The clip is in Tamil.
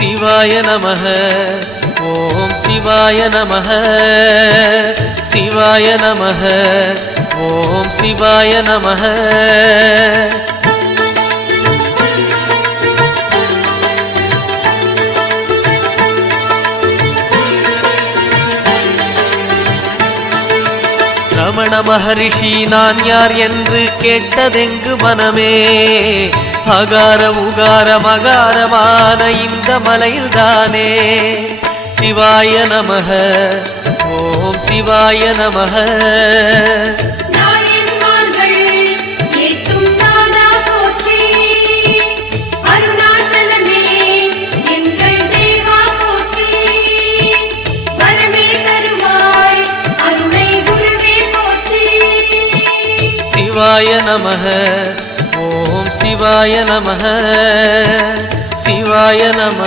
சிவாய நமக. ஓம் சிவாய நமக. சிவாய நமக. ஓம் சிவாய நமக. ரமண மகரிஷி நான் யார் என்று கேட்டதெங்கு மனமே? அகார உகார மகாரமான இந்த மலையில்தானே. சிவாய நமக. ஓம் சிவாய நமக. சிவாய நமக. ஓம் சிவாய நமக. சிவாய நம